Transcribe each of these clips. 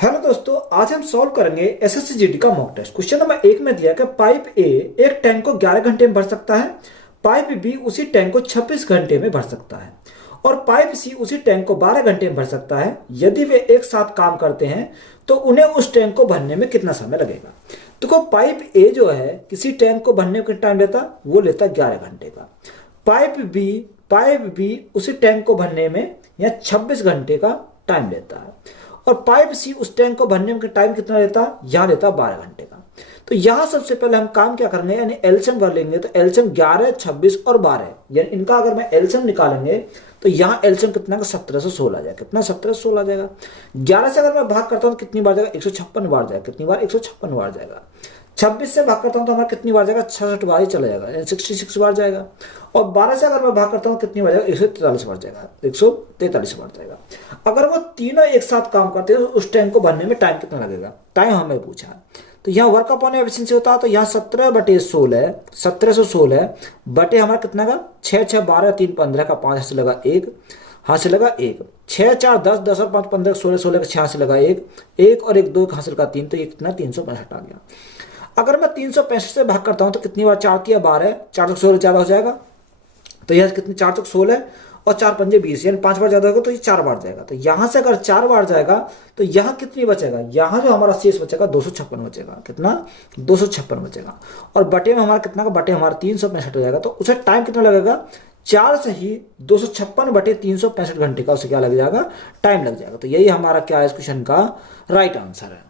Hello दोस्तों, आज हम सॉल्व करेंगे एसएससी जीडी का मॉक टेस्ट। क्वेश्चन नंबर 1 में दिया कि पाइप ए एक टैंक को 11 घंटे में भर सकता है, पाइप बी उसी टैंक को 26 घंटे में भर सकता है और पाइप सी उसी टैंक को 12 घंटे में भर सकता है। यदि वे एक साथ काम करते हैं तो उन्हें उस टैंक को भरने में कितना समय लगेगा। तो पाइप ए जो है किसी टैंक को भरने में कितना टाइम लेता, वो लेता 11 घंटे का। पाइप बी उसी टैंक को भरने में या 26 घंटे का टाइम लेता है और पाइप सी उस टैंक को भरने में टाइम कितना लेता, यहां लेता 12 घंटे का। तो यहां सबसे पहले हम काम क्या करेंगे, यानी एलसीएम कर लेंगे। तो एलसीएम 11, 26 और 12, यानी इनका अगर मैं एलसीएम निकालेंगे तो यहां एलसीएम कितना का 1716 आ जाएगा। कितना 1716 आ जाएगा। 11 से अगर मैं भाग करता हूं तो कितनी बार जाएगा, 156 बार जाएगा। कितनी बार, 156 बार जाएगा। 26 से भाग करता हूं तो हमारा कितनी बार जाएगा, 66 बार ही चला जाएगा, 66 बार जाएगा। और 12 से अगर मैं भाग करता हूं कितनी बार जाएगा, 143 बार जाएगा, 143 बार जाएगा। अगर वो तीनों एक साथ काम करते हैं तो उस टैंक को भरने में टाइम कितना लगेगा, टाइम हमें पूछा है। तो यहाँ वर्क अपॉन एफिशिएंसी होता है, तो यहाँ 17/16 1716 बटे हमारा कितना का 6 6 12 3 15 का 5 से लगा 1, हाथ से लगा 1, 6 4 10 10 और 5 15 16 16 का 6 से लगा 1 1 और 1 2 हासिल का 3, तो ये कितना 365 आ गया। अगर मैं 365 से भाग करता हूं तो कितनी बार 4 किया 12, 4 16 ज्यादा हो जाएगा। तो यह कितनी 4 16 और 4 पंजे 20, यानी 5 बार ज्यादा होगा तो ये 4 बार जाएगा। तो यहां से अगर 4 बार जाएगा तो यहां कितनी बचेगा, यहां जो हमारा शेष बचेगा 256 बचेगा। कितना 256 बचेगा। और बटे में हमारा कितना का, बटे हमारा 365 हो जाएगा। तो उसे टाइम कितना लगेगा, 4 से ही 256 बटे 365 घंटे का उसे क्या लग जाएगा, टाइम लग जाएगा। तो यही हमारा क्या है इस क्वेश्चन का राइट आंसर है।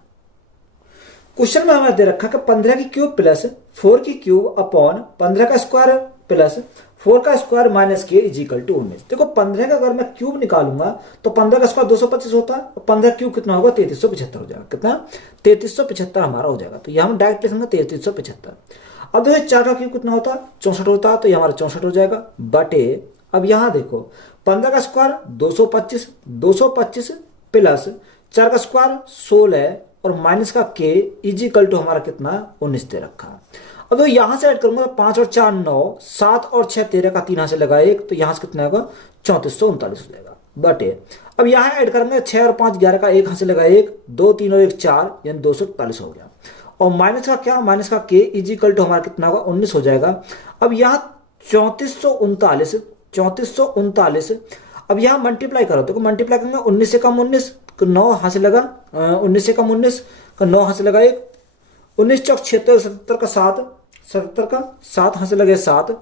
क्वेश्चन में हमें दे रखा है कि 15 की क्यूब प्लस 4 की क्यूब अपॉन 15 का स्क्वायर प्लस 4 का स्क्वायर माइनस के इज इक्वल टू 19। देखो 15 का अगर मैं क्यूब निकालूंगा तो 15 का स्क्वायर 225 होता है और 15 क्यूब कितना होगा, 3375 हो जाएगा। कितना 3375 हमारा हो जाएगा। तो यह हम डायरेक्ट लिखेंगे 3375। अब देखो 4 का क्यूब कितना होता है, 64 होता है, तो ये हमारा 64 हो जाएगा। बटे अब यहां देखो 15 का स्क्वायर 225 प्लस 4 का स्क्वायर 16 और माइनस का के इज इक्वल टू हमारा कितना 19 दे रखा है। अब तो यहां से ऐड करूंगा 5 और 4 9, 7 और 6 13 का 3 यहां से लगा 1, तो यहां से कितना होगा 3439 हो जाएगा। बटे अब यहां ऐड करेंगे 6 और 5 11 का 1 यहां से लगा 1, 2 3 और 1 4, यानी 241 हो गया। और माइनस का क्या, माइनस का के इज इक्वल टू हमारा कितना होगा 19 हो जाएगा। अब यहां 3439 अब यहां मल्टीप्लाई करो तो मल्टीप्लाई करेंगे 19 से कम 19 9 हाथ से लगा 19 से कम 19 9 हाथ से लगा 1, 19 चौक 76 77 का 7 77 का 7 हाथ से लगे 7,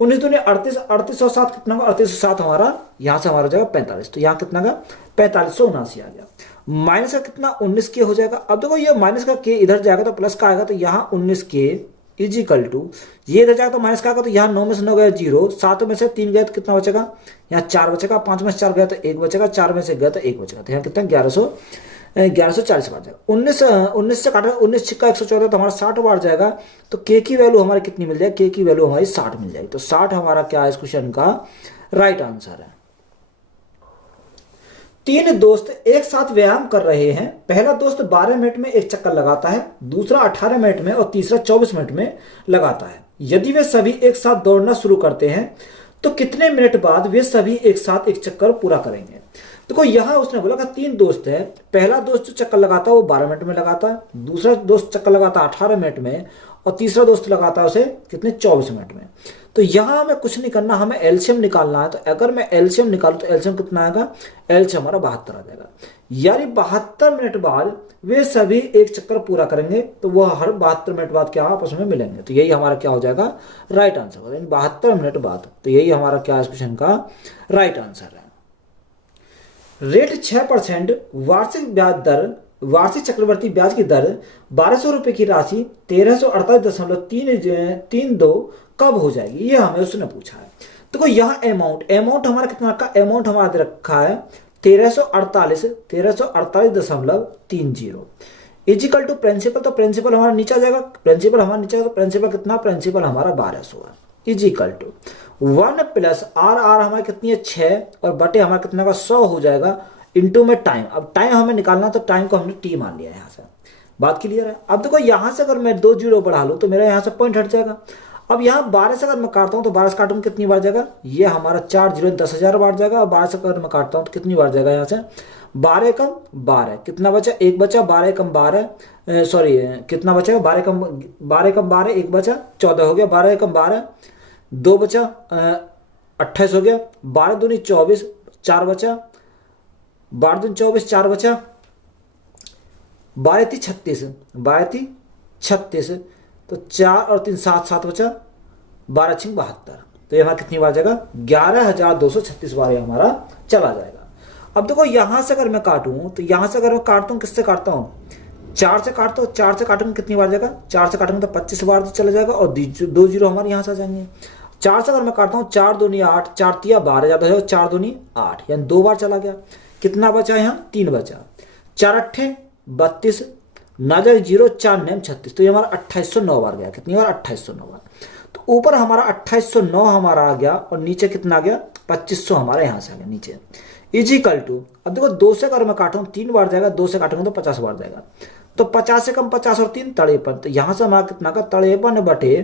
19 दूनी 38 38 और 7 कितना होगा 38 और 7 हमारा यहां से हमारा हो जाएगा 45। तो यहां कितना का 4579 आ गया। माइनस का कितना 19 के हो जाएगा। अब देखो ये माइनस का के इधर जाएगा तो प्लस का आएगा, तो यहां 19 के इज इक्वल टू ये इधर जाएगा तो माइनस का आएगा, तो यहाँ 9 में से 9 गया 0, 7 में से 3 गया तो कितना बचेगा, यहाँ 4 बचेगा, 5 में से 4 गया तो 1 बचेगा, 4 में से गया तो 1 बचेगा। तो यहाँ कितना 1140 बार जाएगा। 19 से काटा 19 छिक्का 114 तो हमारा 60 बार जाएगा। तो के की वैल्यू हमारी कितनी मिल जाएगी, के की वैल्यू हमारी 60 मिल जाएगी। तो 60 हमारा क्या है इस क्वेश्चन का राइट आंसर है। 3 दोस्त एक साथ व्यायाम कर रहे हैं। पहला दोस्त 12 मिनट में एक चक्कर लगाता है, दूसरा 18 मिनट में और तीसरा 24 मिनट में लगाता है। यदि वे सभी एक साथ दौड़ना शुरू करते हैं तो कितने मिनट बाद वे सभी एक साथ एक चक्कर पूरा करेंगे। देखो यहां उसने बोला कि 3 दोस्त है। पहला दोस्त जो चक्कर लगाता है वो 12 मिनट में लगाता है, दूसरा दोस्त चक्कर लगाता है 18 मिनट में और तीसरा दोस्त लगाता है उसे कितने 24 मिनट में। तो यहां हमें कुछ नहीं करना, हमें एलसीएम निकालना है। तो अगर मैं एलसीएम निकालूं तो एलसीएम कितना आएगा, एलसीएम हमारा 72 आ जाएगा। यानी 72 मिनट बाद वे सभी एक चक्कर पूरा करेंगे, तो वह हर 72 मिनट बाद क्या आपस में मिलेंगे। तो यही हमारा क्या हो जाएगा राइट आंसर होगा, यानी 72 मिनट बाद। तो यही हमारा क्या क्वेश्चन का राइट आंसर है। रेट 6% वार्षिक ब्याज दर, वार्षिक चक्रवर्ती ब्याज की दर 1200 रुपए की राशि 1348.332 कब हो जाएगी, ये हमें उसने पूछा है। देखो यहाँ अमाउंट हमारा कितना का, अमाउंट हमारा दे रखा है 1348.30 इजिकल टू प्रिंसिपल। तो प्रिंसिपल हमारा नीचे आ जाएगा, प्रिंसिपल हमारा नीचे तो प्रिंसिपल कितना, प्रिंसिपल हमारा 1200 है। इजिकल टू 1 प्लस आर हमारा कितनी है 6 और बटे हमारा कितना का 100 हो जाएगा इनटू में टाइम। अब टाइम हमें निकालना तो टाइम को हमने टी मान लिया यहां से, बात क्लियर है। अब देखो यहां से अगर मैं 2 जीरो बढ़ा लूं तो मेरा यहां से पॉइंट हट जाएगा। अब यहाँ 12 से अगर मैं काटता हूँ तो 12 से काटूंगा कितनी बार जाएगा, ये हमारा 4 जीरो 10,000 बार जाएगा। और 12 से अगर मैं काटता हूँ तो कितनी बार जाएगा, यहाँ से 12 कम 12 कितना बचा, एक बचा, 12 कम 12 सॉरी कितना बचेगा, 12 कम 12 एक बचा, 14 हो गया, 12 कम 12 2 बचा, 28 हो गया, 12 दूनी 24 4 बचा, 12 दूनी 24 4 बचा, 12 थी 36, 12 थी 36, तो 4 और 3 7 7 बचा, 12 छिंग 72, तो ये हमारा कितनी बार जाएगा, 11,236 बार ये हमारा चला जाएगा। अब देखो यहां से अगर मैं काटूं, तो यहां से अगर मैं काटता हूं, किससे काटता हूं, 4 से काटता हूं, 4 से काटूंगा कितनी बार जाएगा, 4 से काटूंगा तो 25 बार तो चला जाएगा, और 2 जीरो हमारे यहां से आ जाएंगे। 4 से अगर मैं काटता हूं, 4 दूनी 8, 4 तिया 12 ज्यादा हो जाएगा, 4 दूनी 8 यानी 2 बार चला गया, कितना बचा यहाँ 3 बचा, 4 अट्ठे 32 नजर 0 4 नेम 36, तो ये हमारा 2809 बार गया, कितनी बार 2809 बार। तो ऊपर हमारा 2809 हमारा आ गया, और नीचे कितना आ गया 2500 हमारा यहाँ से आ गया नीचे, इजिकल टू। अब देखो 2 से अगर मैं काटूं 3 बार जाएगा, 2 से काटूंगा तो 50 बार जाएगा, तो 50 से कम 50 और 3 53, तो यहाँ से हमारा कितना का 53 बटे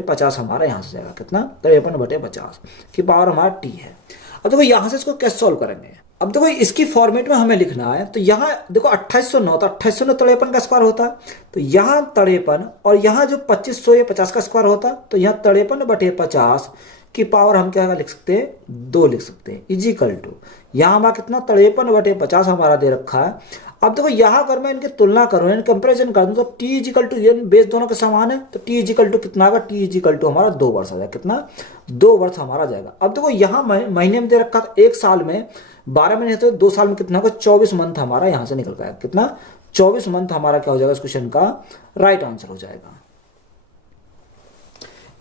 50 हमारा यहाँ से जाएगा, कितना 53 बटे 50 की पावर हमारा टी है। अब देखो यहाँ से इसको कैसे सॉल्व करेंगे, अब देखो इसकी फॉर्मेट में हमें लिखना है, तो यहाँ देखो 2809, तो 2809 53 का स्क्वायर होता है, तो यहाँ 53 और यहाँ जो 2500 ये 50 का स्क्वायर होता है, तो यहाँ 53 बटे 50 की पावर हम क्या लिख सकते हैं 2 लिख सकते हैं, इजिकल टू यहाँ हमारा कितना 53 बटे 50 हमारा दे रखा है। अब देखो यहाँ अगर मैं इनकी तुलना करूँ, इनके कंपेरिजन कर दूँ, तो टी इजिकल टू ये बेस दोनों के समान है, तो टी इजिकल टू कितना आएगा, टी इजिकल टू हमारा 2 वर्ष आ जाएगा, कितना 2 वर्ष हमारा जाएगा। अब देखो यहाँ महीने में दे रखा था, एक साल में 12 महीने, तो 2 साल में कितना होगा 24 मंथ हमारा यहाँ से निकल गया, कितना 24 मंथ हमारा क्या हो जाएगा, इस क्वेश्चन का राइट आंसर हो जाएगा।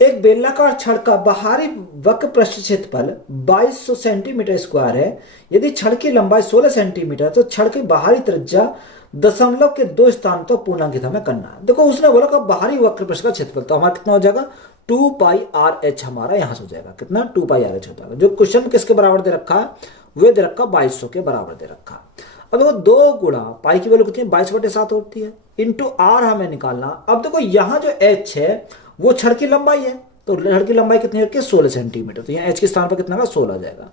एक बेलनाकार छड़ का बाहरी वक्र पृष्ठ क्षेत्रफल 2200 सेंटीमीटर स्क्वायर है। यदि छड़ की लंबाई 16 सेंटीमीटर, तो छड़ की बाहरी त्रिज्या दशमलव के 2 स्थान तो पूर्णांकित हमें करना है। देखो उसने बोला कि बाहरी वक्र पृष्ठ का क्षेत्रफल, तो हमारा कितना हो जाएगा 2 पाई आर एच हमारा यहां से हो जाएगा, कितना 2 पाई आर एच हो जाएगा। जो क्वेश्चन किसके बराबर दे रखा है, वे दे रखा 2200 के बराबर दे रखा। अब देखो 2 गुणा पाई की वैल्यू कितनी है 22/7 होती है, इंटू आर हमें निकालना। अब देखो यहाँ जो एच है वो छड़ की लंबाई है, तो छड़ की लंबाई कितनी है 16 सेंटीमीटर, तो यहाँ एच के स्थान पर कितना का 16 आ जाएगा,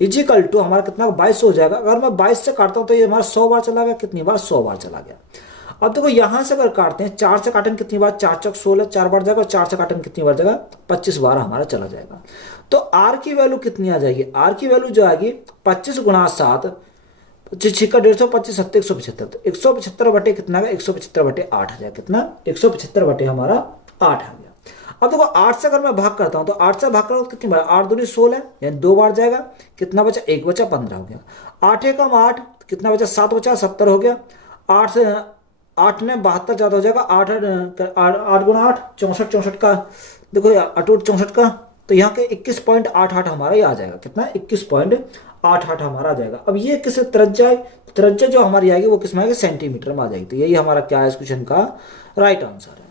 इजिकल टू हमारा कितना 22 हो जाएगा। अगर मैं 22 से काटता हूँ तो ये हमारा 100 बार चला गया, कितनी बार 100 बार चला गया। अब देखो यहां से अगर काटते हैं 4 से काटेंगे कितनी बार, 4 चौक 16 4 बार जाएगा, और 4 से काटेंगे कितनी बार जाएगा 25 बार हमारा चला जाएगा। तो आर की वैल्यू कितनी आ जाएगी, आर की वैल्यू जो आएगी 25 गुणा 7 छिक्का 150 25 7 175, तो 175 बटे कितना का 175 बटे 8 आ जाएगा, कितना 175 बटे हमारा 8 आ गया। अब देखो 8 से अगर मैं भाग करता हूं, तो 8 से भाग करता हूं तो कितनी बार 8 दूनी 16 यानी 2 बार जाएगा, कितना बचा 1 बचा 15 हो गया। 8 एकम 8 कितना बचा 7 बचा 70 हो गया। 8 से 8 ने 72 ज्यादा हो जाएगा, 8 गुणा 8 64 64 का देखो 8 64 का, तो यहाँ के 21.88 हमारा ये आ जाएगा, कितना 21.88 हमारा आ जाएगा। अब ये किस त्रिज्या है, त्रिज्या जो हमारी आएगी वो किस में आएगी सेंटीमीटर में आ जाएगी, तो यही हमारा क्या है इस क्वेश्चन का राइट आंसर है।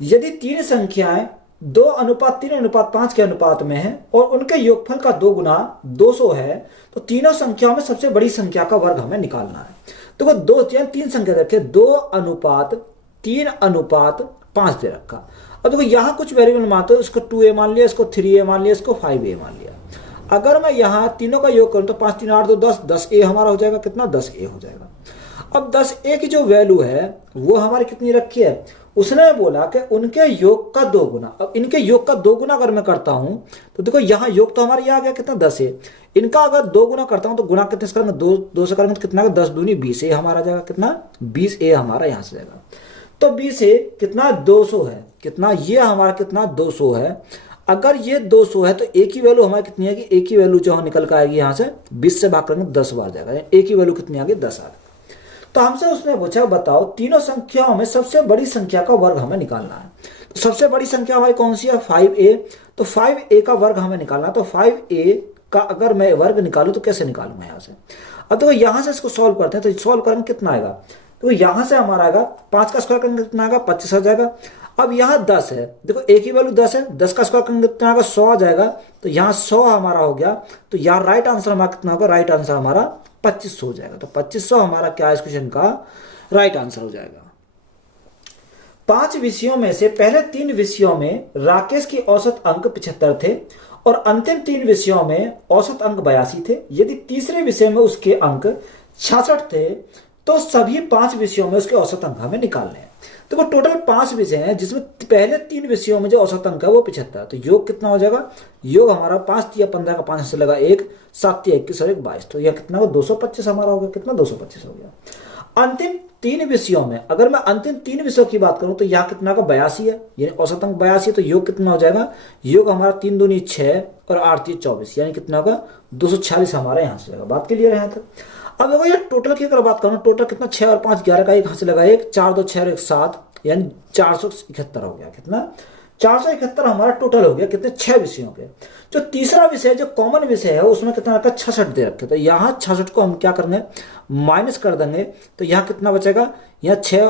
यदि 3 संख्याएं 2:3:5 के अनुपात में है और उनके योगफल का 2 गुना 200 है, तो तीनों संख्याओं में सबसे बड़ी संख्या का वर्ग हमें निकालना है। तो वो 3 संख्या रखे 2:3:5 दे रखा। अब देखो यहां कुछ वेरिएबल मानते हो, इसको 2a मान लिया, इसको 3a मान लिया, इसको 5a मान लिया। अगर मैं यहाँ तीनों का योग करूं तो 5 3 8 2 10 10a हमारा हो जाएगा, कितना 10a हो जाएगा। अब 10a की जो वैल्यू है वो हमारी कितनी रखी है, उसने बोला कि उनके योग का 2 गुना। अब इनके योग का 2 गुना अगर मैं करता हूं तो देखो यहाँ योग तो हमारे आ गया कितना 10 है, इनका अगर 2 गुना करता हूं तो गुना कितने से करेंगे 2 से करेंगे तो कितना 10 दूनी 20 हमारा जाएगा, कितना 20a हमारा यहाँ से जाएगा। तो 20a कितना 200 है, कितना ये हमारा कितना 200 है। अगर ये 200 है तो a की वैल्यू हमारी कितनी आएगी, a की वैल्यू जो निकल कर आएगी यहाँ से 20 से भाग करेंगे 10 बार जाएगा, a की वैल्यू कितनी आ गई 10 आ गई। तो हमसे उसने पूछा बताओ तीनों संख्याओं में सबसे बड़ी संख्या का वर्ग हमें निकालना है। तो सबसे बड़ी संख्या हमारी कौन सी है 5a, तो 5a का वर्ग हमें निकालना है। तो 5a का अगर मैं वर्ग निकालूं तो कैसे निकालूंगा यहाँ से। अब तो यहां से इसको सॉल्व करते हैं, तो सॉल्व करेंगे कितना आएगा, तो यहां से हमारा आएगा 5 का स्क्वायर करेंगे कितना आएगा 25 आ जाएगा। अब यहाँ 10 है, देखो a की वैल्यू 10 है, 10 का स्क्वायर करेंगे कितना आएगा 100 आ जाएगा। तो यहाँ 100 हमारा हो गया, तो यहाँ राइट आंसर हमारा कितना होगा, राइट आंसर हमारा 2500 हो जाएगा। तो 2500 हमारा क्या है इस क्वेश्चन का राइट आंसर हो जाएगा। 5 विषयों में से पहले 3 विषयों में राकेश की औसत अंक 75 थे और अंतिम 3 विषयों में औसत अंक 82 थे। यदि तीसरे विषय में उसके अंक 66 थे तो सभी 5 विषयों में उसके औसत अंक हमें निकालने हैं। तो वो टोटल 5 विषय हैं जिसमें पहले 3 विषयों में जो औसत अंक है वो 75। तो योग कितना हो जाएगा, योग हमारा 5 या 15 का 5 से लगा 1, 7 या 21 और 1 22। तो यह कितना हो 225 हमारा हो गया। कितना 225 हो गया। अंतिम 3 विषयों में अगर मैं अंतिम 3 विषयों की बात करूं तो यहाँ कितना का 82 है, यानी औसत अंक 82। तो योग कितना हो जाएगा, योग हमारा 3 दूनी 6 और 8 3 24, यानी कितना होगा 246 हमारा यहाँ से जाएगा। बात क्लियर है यहाँ तक। अब देखो ये टोटल की अगर बात करूँ, टोटल कितना 6 और 5 11 का 1 यहाँ से लगा 1, 4 2 6 और 1 7, यानी 471 हो गया। कितना 471 हमारा टोटल हो गया कितने 6 विषयों के। जो तीसरा विषय जो कॉमन विषय है उसमें कितना रखा 66 दे रखे। तो यहाँ 66 को हम क्या करेंगे माइनस कर देंगे। तो यहाँ कितना बचेगा, यहाँ 6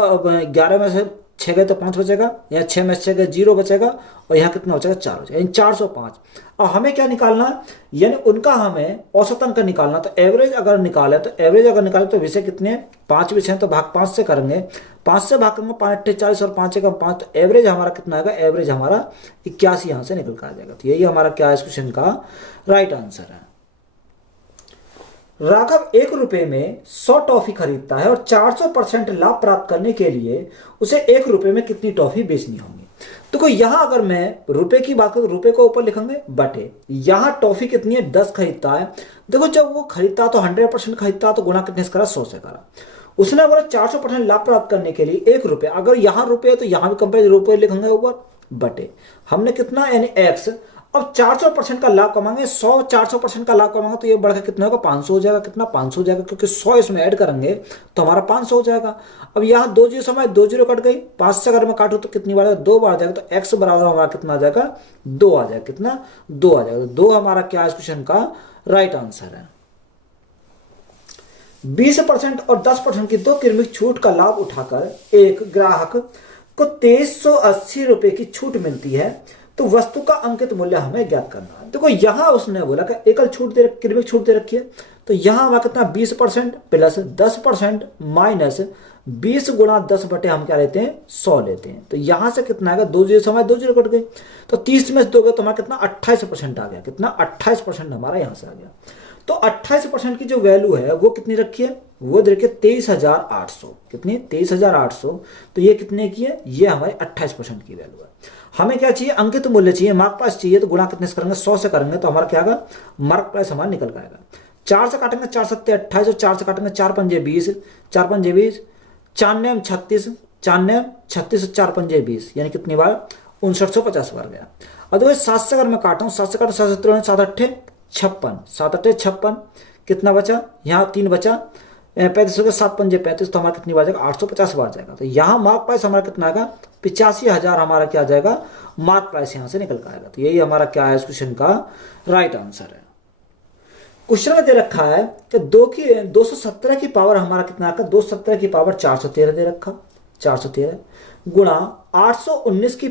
11 में से 6 गए तो 5 बचेगा, यहाँ 6 में से 6 गए 0 बचेगा और यहाँ कितना बचेगा 4 बचेगा, यानी 405। और हमें क्या निकालना, यानी उनका हमें औसत अंक निकालना। तो एवरेज अगर निकाले तो विषय कितने हैं 5 विषय हैं, तो भाग 5 से करेंगे, 5 से भाग करेंगे 5 8 40 और 5 1 5। तो एवरेज हमारा कितना आएगा, एवरेज हमारा 81 यहाँ से निकल कर आ जाएगा। तो यही हमारा क्या है इस क्वेश्चन का राइट आंसर है। राघव 1 रुपए में 100 टॉफी खरीदता है और 400% लाभ प्राप्त करने के लिए उसे 1 रुपए में कितनी टॉफी बेचनी होगी। तो यहां अगर मैं रुपए की बात करूं, रुपए को ऊपर लिखेंगे बटे, यहां टॉफी कितनी है 10 खरीदता है। देखो जब वो खरीदता तो 100% खरीदता तो गुणा कितने से करा 100 से करा। उसने बोला 400% लाभ प्राप्त करने के लिए 1 रुपए, अगर यहां रुपए है तो यहां भी कंपेयर रुपए लिखेंगे ऊपर बटे, हमने कितना यानी एक्स। अब 400% का लाभ कमाएंगे, 100 400% का लाभ कमाएंगे तो ये बढ़कर कितना होगा 500 हो जाएगा। कितना 500 हो जाएगा, क्योंकि 100 इसमें ऐड करेंगे तो हमारा 500 हो जाएगा। अब यहाँ 2 जीरो समय 2 जीरो कट गई, 5 से अगर मैं काटूं तो कितनी बार 2 बार आ जाएगा। तो x बराबर हमारा कितना आ जाएगा 2 आ जाएगा। कितना 2 आ जाएगा। 2 हमारा क्या इस क्वेश्चन का राइट आंसर है। 20% और 10% की 2 क्रमिक छूट का लाभ उठाकर एक ग्राहक को 2380 रुपए की छूट मिलती है, तो वस्तु का अंकित मूल्य हमें ज्ञात करना है। देखो यहां उसने बोला कि एकल छूट दे क्रमिक छूट दे रखी है, तो यहां हमारा कितना 20% प्लस 10% माइनस 20 गुणा 10 बटे हम क्या लेते हैं 100 लेते हैं। तो यहां से कितना आएगा 2 जीरो समय 2 जीरो कट गए, तो 30 में से 2 गए तो हमारा कितना 28% आ गया। कितना 28% हमारा यहां से आ गया। तो 28% की जो वैल्यू है वो कितनी रखी है, वो देखिए 23,800। कितनी 23,800। तो ये कितने की है, ये हमारे 28% की वैल्यू है। हमें क्या चाहिए अंकित मूल्य चाहिए, मार्क प्राइस चाहिए। तो गुणा कितने से करेंगे 100 से करेंगे तो हमारा क्या आएगा मार्क प्राइस हमारा निकल कर आएगा। 4 से काटेंगे 4 सत्ते 28 और 4 से काटेंगे 4 पंजे 20, 4 पंजे 20, 4 नेम 36, 4 नेम 36 4 पंजे 20, यानी कितनी बार 5950 बार गया। और देखो 7 से अगर मैं काटा हूँ 7 से काटूँ 7 7 7 अट्ठे 56, 7 अट्ठे 56, कितना बचा यहाँ 3 बचा 35 हो गया, 7 पंजे 35, तो हमारा कितनी बार जाएगा 850 बार जाएगा। तो यहाँ मार्क प्राइस हमारा कितना आएगा 85,000 हमारा क्या जाएगा मार्क प्राइस यहाँ से निकल कर आएगा। तो यही हमारा क्या है इस क्वेश्चन का राइट आंसर है। क्वेश्चन में दे रखा है कि 217 की पावर हमारा कितना आएगा 217 की पावर 413 दे रखा, 413 गुणा 819 की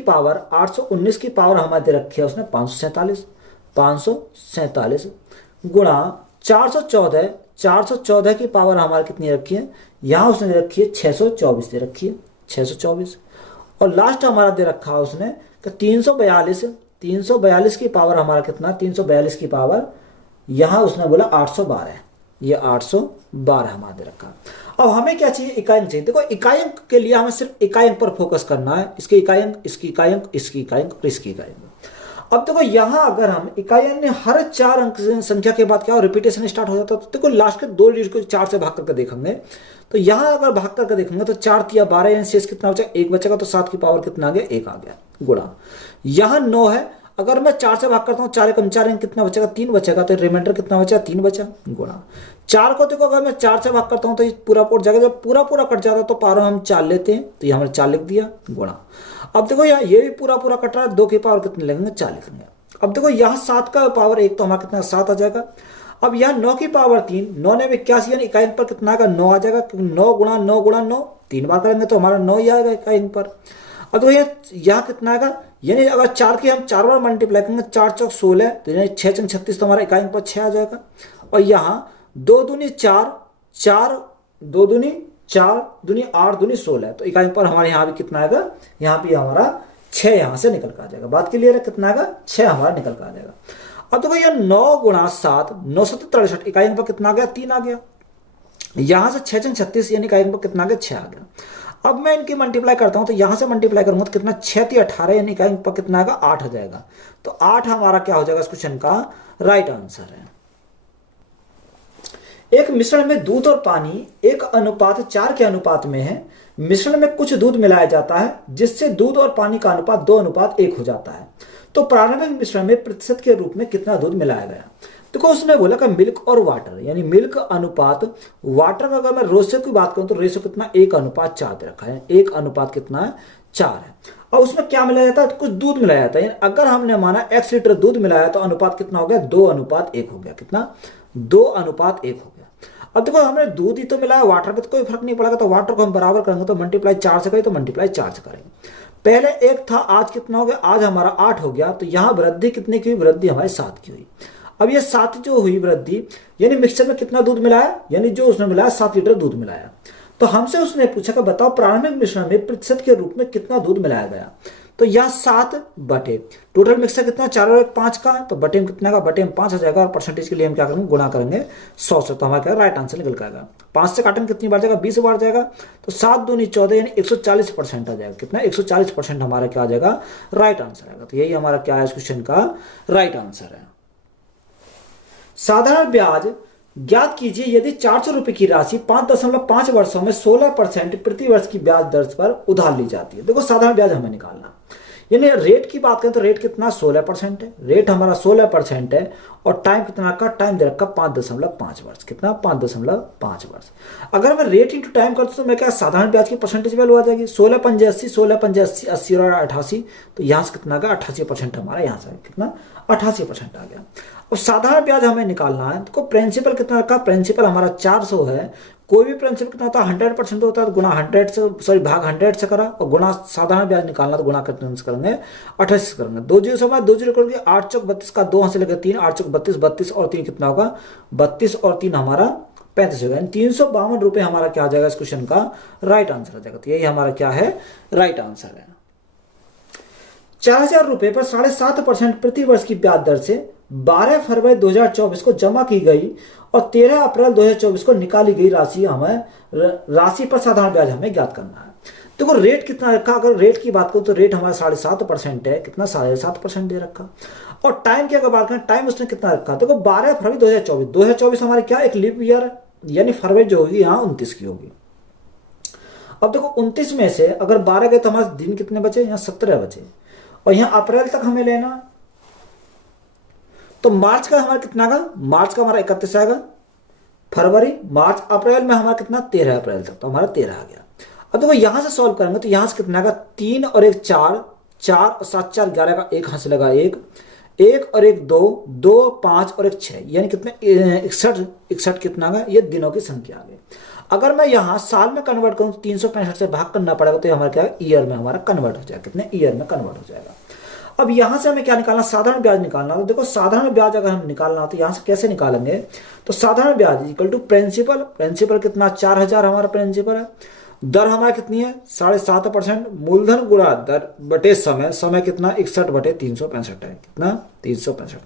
पावर हमारे दे रखी है उसने 547 गुणा 414 की पावर हमारे कितनी रखी है, यहां उसने दे रखी है 624 दे रखी है 624। और लास्ट हमारा दे रखा है उसने कि 342 की पावर हमारा कितना 342 की पावर यहां उसने बोला 812 है, ये 812 हमारा दे रखा। अब हमें क्या चाहिए इकाई अंक चाहिए। देखो इकाई अंक के लिए हमें सिर्फ इकाई अंक पर फोकस करना है, इसके इकाई अंक इसकी इकाई अंक इसकी इकाई अंक और इसकी इकाई अंक। अब देखो यहां अगर हम इकाई अंक ने हर 4 अंक संख्या के बाद क्या रिपीटेशन स्टार्ट हो जाता है। तो देखो लास्ट के 2 डिजिट को 4 से भाग करके देखेंगे, तो यहां अगर भाग करके देखेंगे तो 4 तिया 12 यानी शेष कितना बचा 1 बचेगा। तो 7 की पावर कितना आ गया 1 आ गया गुणा यहां 9 है, अगर मैं 4 से भाग करता हूं 4 कम 4 कितना बचेगा 3 बचेगा। तो रिमाइंडर कितना बचा 3 बचा गुणा 4 को देखो अगर मैं 4 से भाग करता हूं तो ये पूरा कट जाएगा, जब पूरा कट जाता तो पावर हम 4 लेते हैं, तो ये हमने 4 लिख दिया गुणा। अब देखो यहाँ ये भी पूरा कट रहा है, 2 की पावर कितने लगेंगे 4 लिखेंगे। अब देखो यहाँ 7 का पावर 1 तो हमारा कितना 7 आ जाएगा। अब यहाँ 9 की पावर 3, 9 ने 81 यानी इकाई अंक पर कितना आएगा 9 आ जाएगा, क्योंकि 9 गुणा 9 गुणा 9 3 बार करेंगे तो हमारा 9 ही आएगा इकाई अंक पर। अब तो यहाँ कितना आएगा, यानी अगर 4 की हम 4 बार मल्टीप्लाई करेंगे 4 चौक 16, तो यानी 6 चंग 36 तो हमारा इकाई अंक पर 6 आ जाएगा। और यहाँ 2 दूनी 4, 4 2 दूनी 4 दूनी 8 दूनी 16, तो इकाई अंक पर हमारे यहाँ भी कितना आएगा, यहाँ भी हमारा 6 यहाँ से निकल कर आ जाएगा। बात क्लियर है, कितना आएगा 6 हमारा निकल कर आ जाएगा। अब देखो ये 9 गुणा 7 963 इकाई अंक पर कितना आ गया 3 आ गया। यहां से 6 36 यानी इकाई अंक पर कितना आ गया 6 आ गया। अब मैं इनकी मल्टीप्लाई करता हूं तो यहां से मल्टीप्लाई करूंगा तो कितना 6 18 यानी इकाई अंक पर कितना आएगा 8 आ जाएगा। तो 8 हमारा क्या हो जाएगा इस क्वेश्चन का राइट आंसर है। एक मिश्रण में दूध और पानी 1:4 के अनुपात में है। मिश्रण में कुछ दूध मिलाया जाता है जिससे दूध और पानी का अनुपात 2:1 हो जाता है। तो प्रारंभिक मिश्रण में प्रतिशत के रूप में कितना दूध मिलाया गया। देखो उसने बोला कि मिल्क और वाटर यानी मिल्क अनुपात वाटर का अगर मैं रेशियो की बात करूं तो रेशियो कितना 1:4 दे रखा है। 1 कितना है 4 है। और उसमें क्या मिलाया जाता है तो कुछ दूध मिलाया जाता है। अगर हमने माना x लीटर दूध मिलाया तो अनुपात कितना हो गया 2:1 हो गया। कितना 2:1 हो गया। अब देखो हमने दूध ही तो मिलाया वाटर पे तो कोई फर्क नहीं पड़ेगा। तो वाटर को हम बराबर करेंगे तो मल्टीप्लाई 4 से करें तो मल्टीप्लाई 4 से करेंगे। पहले 1 था आज कितना हो गया आज हमारा 8 हो गया। तो यहां वृद्धि कितनी की हुई वृद्धि हमारी 7 की हुई। अब ये 7 जो हुई वृद्धि यानी मिक्सचर में कितना दूध मिलाया यानी जो उसने मिलाया 7 लीटर दूध मिलाया। तो हमसे उसने पूछा कि बताओ प्रारंभिक मिश्रण में प्रतिशत के रूप में कितना दूध मिलाया गया। तो यह 7 बटे टोटल मिक्सचर कितना 4 और 1 5 का तो बटे में कितना का बटे में 5 आ जाएगा। और परसेंटेज के लिए हम क्या करेंगे गुणा करेंगे 100 से। तो हमारा क्या राइट आंसर निकल जाएगा। 5 से काटेंगे कितनी बार जाएगा 20 बार जाएगा। तो 7 दूनी 14 यानी 140% आ जाएगा। कितना 140% हमारा क्या आ जाएगा राइट आंसर आएगा। तो यही हमारा क्या है इस क्वेश्चन का राइट आंसर है। साधारण ब्याज ज्ञात कीजिए यदि 400 रुपए की राशि 5.5 वर्षों में 16% प्रति वर्ष की ब्याज दर पर उधार ली जाती है। देखो साधारण ब्याज हमें निकालना यानी रेट की बात करें तो रेट कितना 16% है। रेट हमारा 16% है और टाइम कितना का टाइम दे रखा 5.5 वर्ष। कितना 5.5 वर्ष। अगर मैं रेट इंटू टाइम करता हूं तो मैं क्या साधारण ब्याज की परसेंटेज वैल्यू आ जाएगी 16 पंजे 80 16 पंजे 80 80 और 88। तो यहां से कितना का 88% हमारा यहां से कितना 88% आ गया। अब साधारण ब्याज हमें निकालना है तो प्रिंसिपल कितना रखा प्रिंसिपल हमारा 400 है। कोई भी प्रिंसिपल कितना होता है 100% होता है तो गुना 100 से सॉरी भाग 100 से करा और गुना साधारण ब्याज निकालना तो गुना कितने से करेंगे 28 से करेंगे। 2 जीरो से 2 जीरो करेंगे 8 चौक 32 का 2 से लेकर 3 8 चौक 32 32 और 3 कितना होगा 32 और 3 हमारा 35 होगा। 352 रुपए हमारा क्या आ जाएगा इस क्वेश्चन का राइट आंसर आ जाएगा। तो यही हमारा क्या है राइट आंसर है। 4000 रुपए पर 7.5% प्रति वर्ष की ब्याज दर से 12 फरवरी 2024 को जमा की गई और 13 अप्रैल 2024 को निकाली गई राशि पर साधारण ब्याज हमें ज्ञात करना है। देखो रेट कितना रखा अगर रेट की बात करूं तो रेट हमारा 7.5% है। कितना 7.5% दे रखा। और टाइम की अगर बात करें टाइम उसने कितना रखा देखो 12 फरवरी 2024 हमारे क्या एक लीप ईयर है यानी फरवरी जो होगी यहाँ 29 की होगी। अब देखो 29 में से अगर 12 गए तो हमारे दिन कितने बचे यहाँ 17 बचे और यहाँ अप्रैल तक हमें लेना। तो मार्च का हमारा कितना का मार्च का हमारा 31 आएगा। फरवरी मार्च अप्रैल में हमारा कितना 13 अप्रैल तक तो हमारा 13 आ गया। अब देखो यहां से सॉल्व करेंगे तो यहां से कितना का 3 और 1 4 4 और 7 4 11 का 1 हाथ से लगा 1 1 और 1 2 2 5 और 1 6 यानी कितने 61 कितना का ये दिनों की संख्या आ गई। अगर मैं यहां साल में कन्वर्ट करूं तो 365 से भाग करना पड़ेगा तो हमारा क्या ईयर में हमारा कन्वर्ट हो जाएगा। कितने ईयर में कन्वर्ट हो जाएगा। अब यहां से हमें क्या निकालना साधारण ब्याज निकालना। तो देखो साधारण ब्याज अगर हम निकालना तो यहां से कैसे निकालेंगे तो साधारण ब्याज इक्वल टू प्रिंसिपल कितना 4000 हमारा प्रिंसिपल है। दर हमारा कितनी है 7.5% मूलधन गुणा दर बटे समय कितना 61 बटे 365 है। कितना 365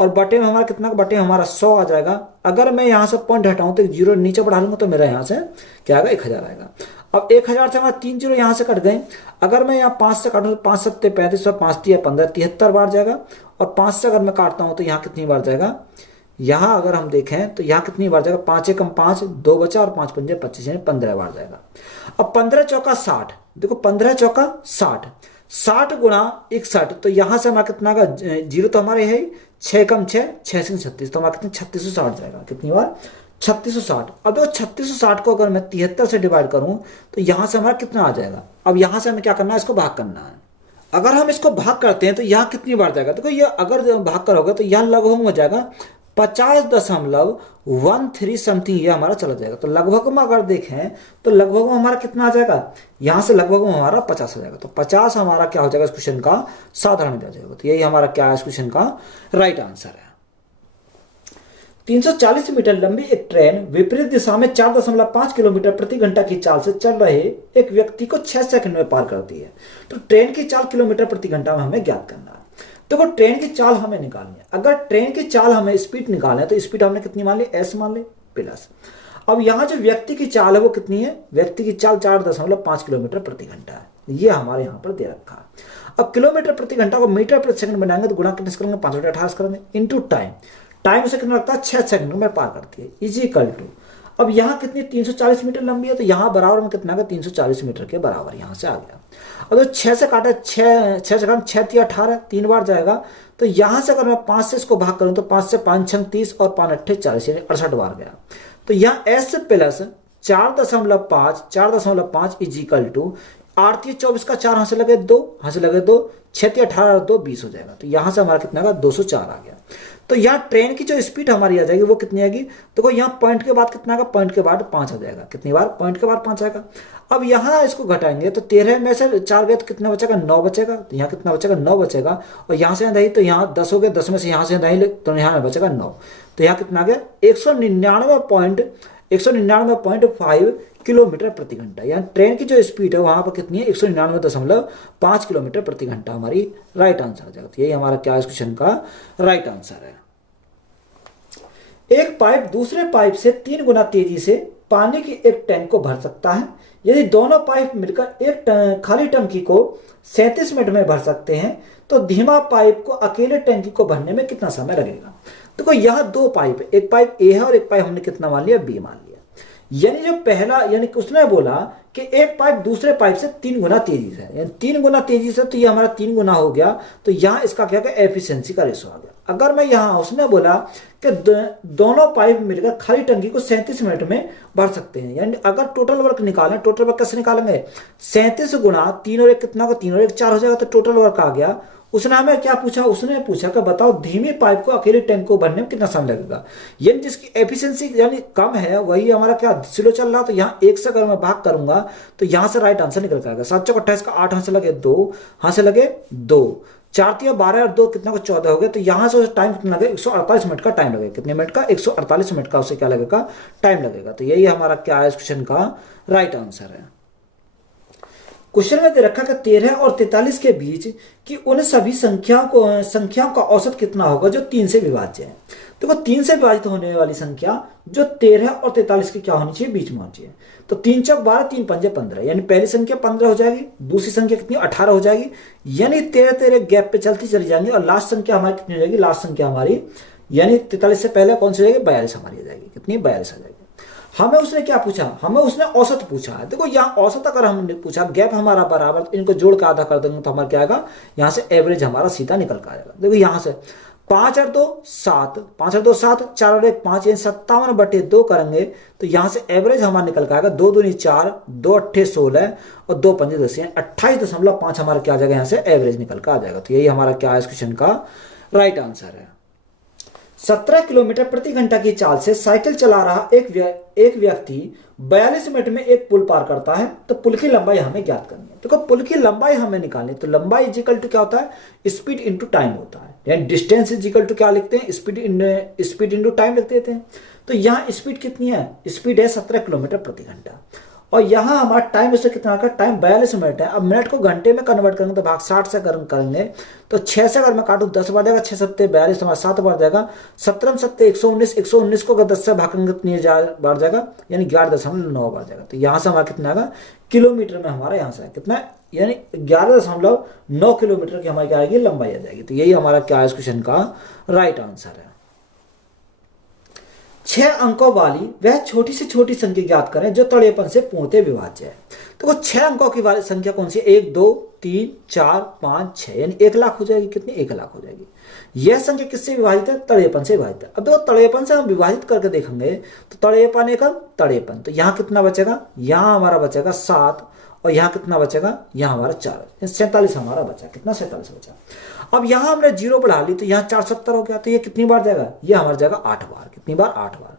और बटे में हमारा कितना बटे हमारा 100 आ जाएगा। अगर मैं यहां से पॉइंट हटाऊं तो जीरो नीचे बढ़ा लूंगा तो मेरा यहां से क्या आएगा 1000 आएगा। अब 1000 से हमारा 3 जीरो यहां से कट गए। अगर मैं यहाँ 5 से काटूं तो 5 7 35 और 5 3 15 73 बार जाएगा। और 5 से अगर मैं काटता हूं तो यहाँ कितनी बार जाएगा यहाँ अगर हम देखें तो यहाँ कितनी बार जाएगा 5 एकम 5 2 बचा और 5 पंजे 25 यानी 15 बार जाएगा। अब 15 चौका 60 देखो 15 चौका 60 60 गुणा 61 तो यहां से हमारा कितना का जीरो तो हमारे है 6 कम 6 6 से 36 तो हमारा कितने 3660 जाएगा। कितनी बार 3660। अब देखो 3660 को अगर मैं 73 से डिवाइड करूं तो यहां से हमारा कितना आ जाएगा। अब यहां से हमें क्या करना है इसको भाग करना है। अगर हम इसको भाग करते हैं तो यहाँ कितनी बार जाएगा देखो ये अगर भाग करोगे तो यहाँ लगभग हो जाएगा 50.13 समथिंग ये हमारा चला जाएगा। तो लगभग में अगर देखें तो लगभग में हमारा कितना आ जाएगा यहां से लगभग में हमारा 50 हो जाएगा। तो 50 हमारा क्या हो जाएगा इस क्वेश्चन का साधारण ब्याज जाएगा। तो यही हमारा क्या है इस क्वेश्चन का राइट आंसर है। 340 मीटर लंबी एक ट्रेन विपरीत दिशा में 4.5 किलोमीटर प्रति घंटा की चाल से चल रहे एक व्यक्ति को 6 सेकंड में पार करती है। तो ट्रेन की चाल किलोमीटर प्रति घंटा में हमें ज्ञात करना है। देखो ट्रेन की चाल हमें निकालनी है, अगर ट्रेन की चाल हमें स्पीड निकालना है तो स्पीड हमने कितनी मान ली, एस मान ली प्लस। अब यहाँ जो व्यक्ति की चाल है वो कितनी है, व्यक्ति की चाल 4.5 किलोमीटर प्रति घंटा है, ये हमारे यहाँ पर दे रखा है। अब किलोमीटर प्रति घंटा को मीटर प्रति सेकंड बनाएंगे तो गुणा कितने करेंगे, 5/18 करेंगे, इंटू टाइम, टाइम उसे कितना लगता है 6 सेकंड में पार करती है, इज इक्वल टू, अब यहाँ कितनी 340 मीटर लंबी है तो यहाँ बराबर में कितना है 340 मीटर के बराबर यहाँ से आ गया। अब तो 6 से काटा, 6 से काटा 6 3 18 3 बार जाएगा, तो यहाँ से अगर मैं 5 से इसको भाग करूँ तो 5 से 5 6 30 और 5 8 40 यानी 68 बार गया। तो यहाँ S plus 4.5 is equal to 8 24 का 4 यहाँ से लगे 2, यहाँ से लगे 2, 6 18 और 2 20 हो जाएगा, तो यहाँ से हमारा कितना आएगा 204 आ गया। तो यहाँ ट्रेन की जो स्पीड हमारी आ जाएगी वो कितनी आएगी, देखो यहाँ पॉइंट के बाद कितना आएगा, पॉइंट के बाद 5 आ जाएगा, कितनी बार, पॉइंट के बाद 5 आएगा। अब यहाँ इसको घटाएंगे तो 13 में से 4 गए तो कितना बचेगा, 9 बचेगा, तो यहाँ कितना बचेगा 9 बचेगा, और यहाँ से दही तो यहाँ 10 हो गया, 10 में से यहाँ से दही तो यहाँ बचेगा 9, तो यहाँ कितना आ गया 199.5 किलोमीटर प्रति घंटा। यानी ट्रेन की जो स्पीड है वहां पर कितनी है, 199.5 किलोमीटर प्रति घंटा हमारी राइट आंसर आ जाएगा। तो यही हमारा क्या इस क्वेश्चन का राइट आंसर है। एक पाइप दूसरे पाइप से 3 गुना तेजी से पानी की एक टैंक को भर सकता है। यदि दोनों पाइप मिलकर एक खाली टंकी को 37 मिनट में भर सकते हैं तो धीमा पाइप को अकेले टंकी को भरने में कितना समय लगेगा। देखो यहाँ 2 पाइप है, एक पाइप ए है और एक पाइप हमने कितना मान लिया, बी मान लिया। यानी जो पहला, यानी उसने बोला कि एक पाइप दूसरे पाइप से 3 गुना तेजी से, यानी 3 गुना तेजी से, तो ये हमारा 3 गुना हो गया, तो यहाँ इसका क्या गया, एफिशिएंसी का रेशो आ गया। अगर मैं यहाँ, उसने बोला कि दोनों पाइप मिलकर खाली टंकी को 37 मिनट में भर सकते हैं, यानी अगर टोटल वर्क निकालें, टोटल वर्क कैसे निकालेंगे, 37 गुना 3 और 1 कितना होगा, 3 और 1 4 हो जाएगा, तो टोटल वर्क आ गया। उसने हमें क्या पूछा, उसने पूछा कि बताओ धीमी पाइप को अकेले टैंक को भरने में कितना समय लगेगा। यानी जिसकी एफिशिएंसी यानी कम है वही हमारा क्या स्लो चल रहा, तो यहाँ 1 से अगर मैं भाग करूंगा तो यहाँ से राइट आंसर निकल के आएगा। 7 चौक 28 का 8 यहाँ से लगे 2, यहाँ से लगे 2, 4 3 12 और 2 कितना को 14 हो गया, तो यहाँ से टाइम कितना लगेगा, 148 मिनट का टाइम लगेगा। कितने मिनट का, 148 मिनट का उसे क्या लगेगा, टाइम लगेगा। तो यही हमारा क्या है इस क्वेश्चन का राइट आंसर है। क्वेश्चन में दे रखा कि 13 और 43 के बीच की उन सभी संख्याओं का औसत कितना होगा जो 3 से विभाज्य है। देखो 3 से विभाजित होने वाली संख्या जो 13 और 43 की क्या होनी चाहिए, बीच में होनी चाहिए। तो 3 चौक 12, 3 पंजे 15, यानी पहली संख्या 15 हो जाएगी, दूसरी संख्या कितनी 18 हो जाएगी, यानी 13 गैप पे चलती चली जाएंगी, और लास्ट संख्या हमारी कितनी हो जाएगी, लास्ट संख्या हमारी यानी 43 से पहले कौन सी हो जाएगी, 42 हमारी हो जाएगी, कितनी 42 आ जाएगी। हमें उसने क्या पूछा, हमें उसने औसत पूछा है। देखो यहाँ औसत अगर हमने पूछा, गैप हमारा बराबर, तो इनको जोड़ के आधा कर देंगे तो हमारा क्या आएगा, यहाँ से एवरेज हमारा सीधा निकल कर आएगा। देखो यहाँ से 5 और 2 7, 5 और 2 7, 4 और 1 5, यानी 57/2 करेंगे तो यहाँ से एवरेज हमारा निकल कर आएगा 2 दूनी 4, 2 अट्ठे 16 और 2 पंजे 10, यानी 28.5 हमारा क्या आ जाएगा, यहाँ से एवरेज निकल कर आ जाएगा। तो यही हमारा क्या है इस क्वेश्चन का राइट आंसर है। 17 किलोमीटर प्रति घंटा की चाल से साइकिल चला रहा एक व्यक्ति 42 मिनट में एक पुल पार करता है, तो पुल की लंबाई हमें ज्ञात करनी है। तो पुल की लंबाई हमें निकालनी है, तो लंबाई इज इक्वल टू क्या होता है, स्पीड इनटू टाइम होता है, यानी डिस्टेंस इज इक्वल टू क्या लिखते हैं, स्पीड इनटू टाइम लिख देते हैं। तो यहाँ स्पीड कितनी है, स्पीड है 17 किलोमीटर प्रति घंटा, और यहाँ हमारा टाइम इससे कितना का टाइम 42 मिनट है। अब मिनट को घंटे में कन्वर्ट करेंगे तो भाग 60 से करेंगे, तो 6 से अगर मैं काटूं 10 बार जाएगा, 6 7 42 हमारा 7 बार जाएगा, 17 7 119, 119 को अगर 10 से भाग करेंगे कितनी बार जाएगा, यानी 11.9 बार जाएगा। तो यहाँ से हमारा कितना आएगा, किलोमीटर में हमारा यहाँ से कितना, यानी 11.9 किलोमीटर की हमारी क्या आएगी, लंबाई आ जाएगी। तो यही हमारा क्या है इस क्वेश्चन का राइट आंसर है। 6 अंकों वाली वह छोटी से छोटी संख्या ज्ञात करें जो तड़ेपन से पूर्णतः विभाज्य है। तो वो 6 अंकों की वाली संख्या कौन सी है, 1 2 3 4 5 6, यानी 1 लाख हो जाएगी, कितनी 1 लाख हो जाएगी। यह संख्या किससे विभाजित है, तड़ेपन से विभाजित है। अब देखो तड़ेपन से हम विभाजित करके देखेंगे तो तड़ेपन एकम तड़ेपन, तो यहाँ कितना बचेगा, यहाँ हमारा बचेगा 7, और यहाँ कितना बचेगा, यहाँ हमारा 4, 47 हमारा बचा, कितना 47 बचा। अब यहाँ हमने 0 बढ़ा ली तो यहाँ 470 हो गया, तो ये कितनी बार जाएगा, ये हमारा जाएगा 8 बार, कितनी बार 8 बार।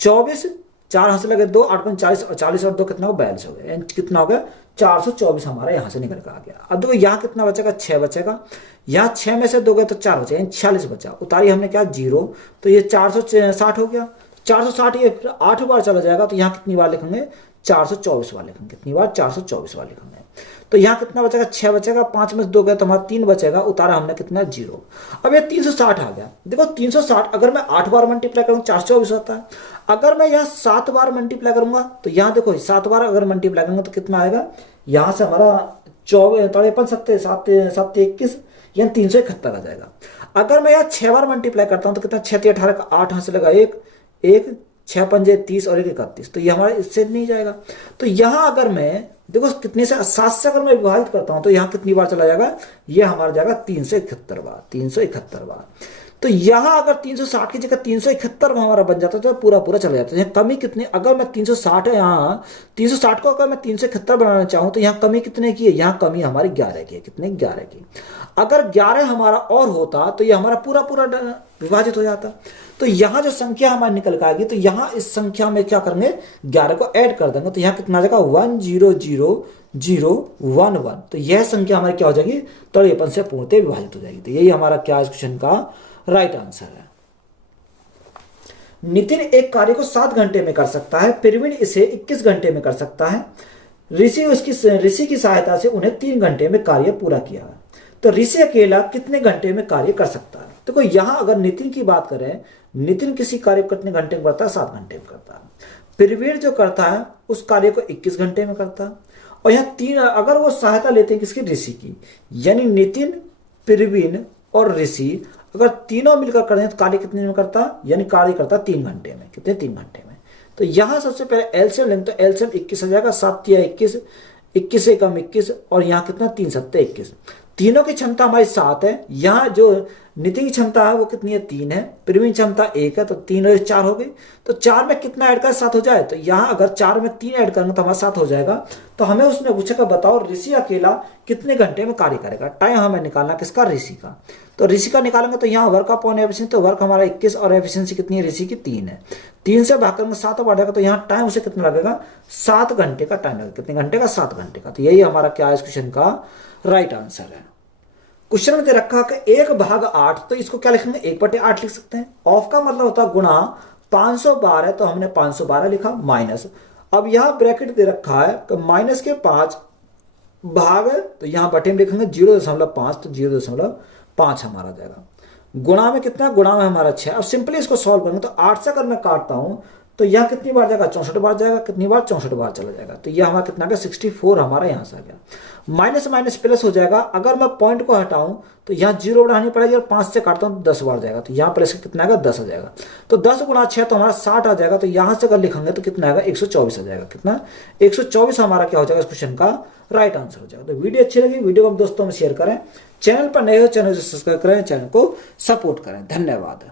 24 4 यहाँ से लगे 2 8 5 40, और 40 और 2 कितना हो 42 हो गया, कितना हो गया 424 हमारा यहाँ से निकल कर आ गया। अब देखो यहाँ कितना बचेगा, 6 बचेगा, यहाँ 6 में से 2 गए तो 4 बचेगा, 46 बचा, उतारी हमने क्या 0, तो ये 460 हो गया। 460 ये 8 बार चला जाएगा, तो यहाँ कितनी बार लिखेंगे, 424 बार लिखेंगे। कितनी बार? 424 बार लिखेंगे। तो यहाँ कितना बचेगा? 6 बचेगा, 5 में से 2 गया तो हमारा 3 बचेगा, उतारा हमने कितना? 0। अब ये 360 आ गया। देखो 360 अगर मैं 8 बार मल्टीप्लाई करूँ 424 होता है। अगर मैं यहाँ 7 बार मल्टीप्लाई करूंगा तो यहाँ देखो 7 बार अगर मल्टीप्लाई करूंगा तो कितना आएगा? यहाँ से हमारा 54 7 7 7 21 यानी 371 आ जाएगा। अगर मैं यहाँ 6 बार मल्टीप्लाई करता हूँ तो कितना? 6 18 का 8 यहाँ से लगा 1 1 6 पंजे 30 और 1 31, तो ये हमारा इससे नहीं जाएगा। तो यहाँ अगर मैं देखो कितने से 7 से अगर मैं विभाजित करता हूँ तो यहाँ कितनी बार चला जाएगा? ये हमारा जाएगा 371 बार, 371 बार। तो यहाँ अगर 360 की जगह 371 में हमारा बन जाता है तो पूरा पूरा चला जाता है। यहाँ कमी कितनी? अगर मैं 360 है, यहाँ 360 को अगर मैं 371 बनाना चाहूँ तो यहाँ कमी कितने की है? यहाँ कमी हमारी 11 की है। कितने? 11 की। अगर 11 हमारा और होता तो ये हमारा पूरा पूरा विभाजित हो जाता। तो यहाँ जो संख्या हमारी निकल आएगी तो यहाँ इस संख्या में क्या करेंगे? 11 को ऐड कर देंगे तो यहाँ कितना आ जाएगा? 100,011। तो यह संख्या हमारी क्या हो जाएगी? तड़ेपन से पूर्णतः विभाजित हो जाएगी। तो यही हमारा क्या इस क्वेश्चन का राइट आंसर है। नितिन एक कार्य को 7 घंटे में कर सकता है, प्रवीण इसे 21 घंटे में कर सकता है। ऋषि की सहायता से उन्हें 3 घंटे में कार्य पूरा किया है। तो ऋषि अकेला कितने घंटे में कार्य कर सकता है? देखो यहां अगर नितिन की बात करें, नितिन किसी कार्य को कितने घंटे में करता है? 7 घंटे में करता है। प्रवीण जो करता है उस कार्य को 21 घंटे में करता है। और यहाँ 3 अगर वो सहायता लेते हैं किसकी? ऋषि की, यानी नितिन, प्रवीण और ऋषि अगर तीनों मिलकर कर दें तो कार्य कितने में करता? यानी कार्य करता 3 घंटे में। कितने? 3 घंटे में। तो यहां सबसे पहले एलसीएम लेंगे तो एलसीएम 21 आ जाएगा। 7 या 21, 21 से कम 21 और यहाँ कितना? 3 7 21। तीनों की क्षमता हमारी 7 है। यहाँ जो नितिन की क्षमता है वो कितनी है? 3 है। प्रवीण क्षमता 1 है, तो 3 और 4 हो गई। तो 4 में कितना ऐड कर 7 हो जाए? तो यहाँ अगर 4 में 3 ऐड करेंगे तो हमारा 7 हो जाएगा। तो हमें उसने पूछा बताओ ऋषि अकेला कितने घंटे में कार्य करेगा। टाइम हमें निकालना किसका? ऋषि का। तो ऋषि का निकालेंगे तो यहाँ वर्क अपॉन एफिशिएंसी, तो वर्क हमारा 21 और एफिशिएंसी कितनी है? ऋषि की 3 है। 3 से भाग करेंगे 7 बढ़ जाएगा तो यहाँ टाइम उसे कितना लगेगा? 7 घंटे का टाइम लगेगा। कितने घंटे का? 7 घंटे का। तो यही हमारा क्या इस क्वेश्चन का राइट आंसर है। क्वेश्चन में दे रखा कि 1/8, तो इसको क्या लिखेंगे? 1/8 लिख सकते हैं। ऑफ का मतलब होता है गुणा। 512 है तो हमने 512 लिखा, माइनस। अब यहाँ ब्रैकेट दे रखा है कि माइनस के 5 भाग, तो यहाँ बटे में लिखेंगे 0.5, तो 0.5 हमारा जाएगा। गुणा में कितना? गुणा में हमारा 6। अब सिंपली इसको सॉल्व करेंगे तो 8 से अगर मैं काटता हूं तो यह कितनी बार जाएगा? 64 बार जाएगा। कितनी बार? 64 बार चला जाएगा। तो यह हमारा कितना गया? 64 हमारा यहां से आ गया। माइनस माइनस प्लस हो जाएगा। अगर मैं पॉइंट को हटाऊं तो यहाँ 0 बढ़ानी पड़ेगी और 5 से काटता हूं तो 10 बार जाएगा। तो यहाँ प्लस कितना आएगा? 10 आ जाएगा। तो 10 गुणा 6 तो हमारा 60 आ जाएगा। तो यहां से अगर लिखेंगे तो कितना आएगा? 124 आ जाएगा। कितना? 124 हमारा क्या हो जाएगा इस क्वेश्चन का राइट आंसर हो जाएगा। तो वीडियो अच्छी लगी, वीडियो को दोस्तों में शेयर करें। चैनल पर नए हो चैनल को सब्सक्राइब करें, चैनल को सपोर्ट करें। धन्यवाद।